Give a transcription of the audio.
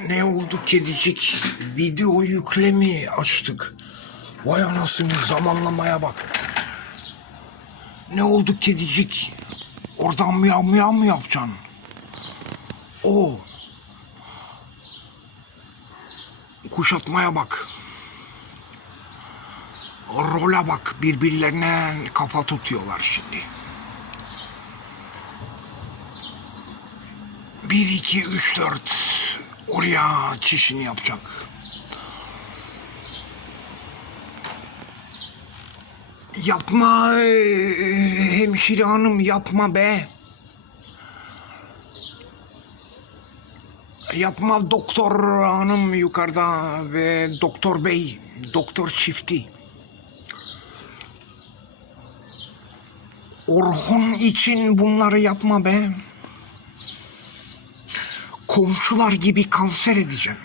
Ne oldu kedicik? Video yüklemi açtık. Vay anasını zamanlamaya bak. Ne oldu kedicik? Oradan miyav miyav mı yapacaksın? O. Kuşatmaya bak. Rola bak birbirlerine kafa tutuyorlar şimdi. Bir, iki, üç, dört. Oraya çişini yapacak. Yapma eee, hemşire hanım yapma be. Yapma doktor hanım yukarıda ve doktor bey, doktor çifti. Orhun için bunları yapma be. Komşular gibi kanser edeceğim.